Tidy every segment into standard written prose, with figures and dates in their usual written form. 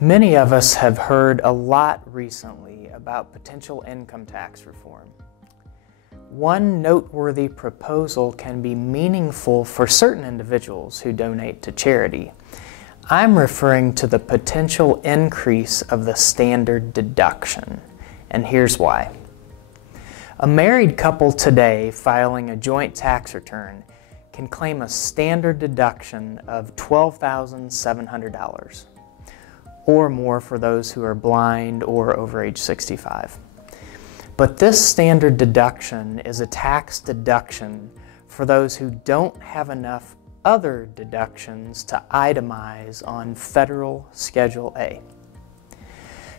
Many of us have heard a lot recently about potential income tax reform. One noteworthy proposal can be meaningful for certain individuals who donate to charity. I'm referring to the potential increase of the standard deduction, and here's why. A married couple today filing a joint tax return can claim a standard deduction of $12,700. or more for those who are blind or over age 65. But this standard deduction is a tax deduction for those who don't have enough other deductions to itemize on Federal Schedule A.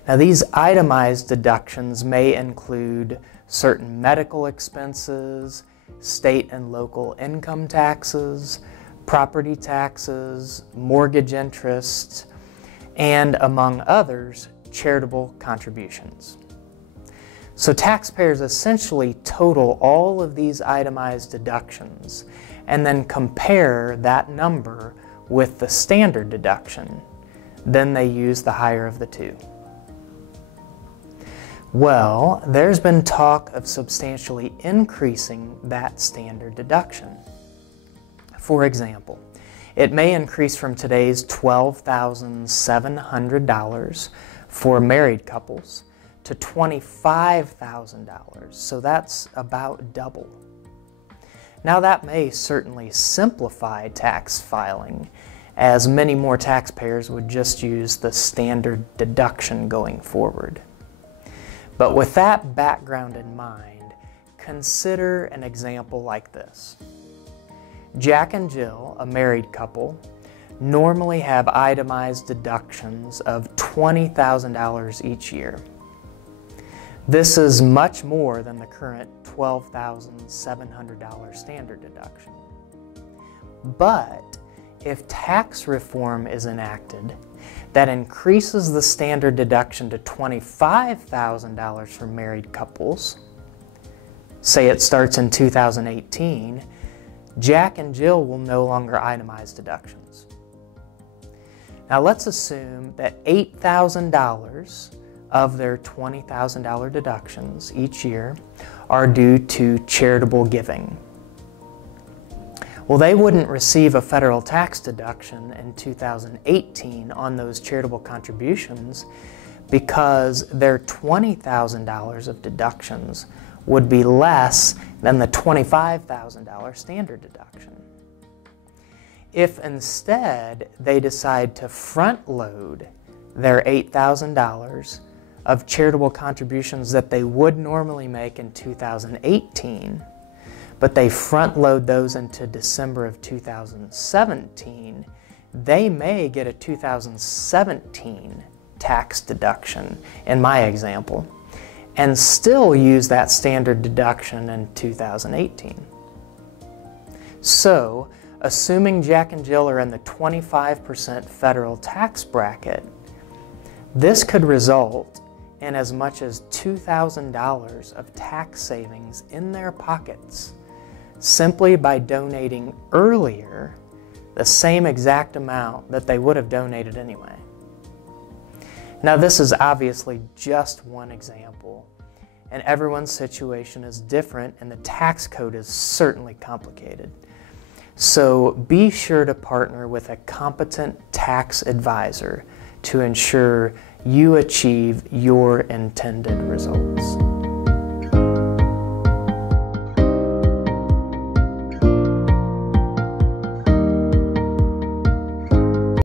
Now, these itemized deductions may include certain medical expenses, state and local income taxes, property taxes, mortgage interest, and, among others, charitable contributions. So taxpayers essentially total all of these itemized deductions and then compare that number with the standard deduction. Then they use the higher of the two. Well, there's been talk of substantially increasing that standard deduction. For example, it may increase from today's $12,700 for married couples to $25,000, so that's about double. Now, that may certainly simplify tax filing, as many more taxpayers would just use the standard deduction going forward. But with that background in mind, consider an example like this. Jack and Jill, a married couple, normally have itemized deductions of $20,000 each year. This is much more than the current $12,700 standard deduction. But if tax reform is enacted that increases the standard deduction to $25,000 for married couples, say it starts in 2018, Jack and Jill will no longer itemize deductions. Now let's assume that $8,000 of their $20,000 deductions each year are due to charitable giving. Well, they wouldn't receive a federal tax deduction in 2018 on those charitable contributions because their $20,000 of deductions would be less than the $25,000 standard deduction. If instead they decide to front load their $8,000 of charitable contributions that they would normally make in 2018, but they front load those into December of 2017, they may get a 2017 tax deduction, in my example, and still use that standard deduction in 2018. So, assuming Jack and Jill are in the 25% federal tax bracket, this could result in as much as $2,000 of tax savings in their pockets simply by donating earlier the same exact amount that they would have donated anyway. Now, this is obviously just one example, and everyone's situation is different, and the tax code is certainly complicated. So be sure to partner with a competent tax advisor to ensure you achieve your intended results.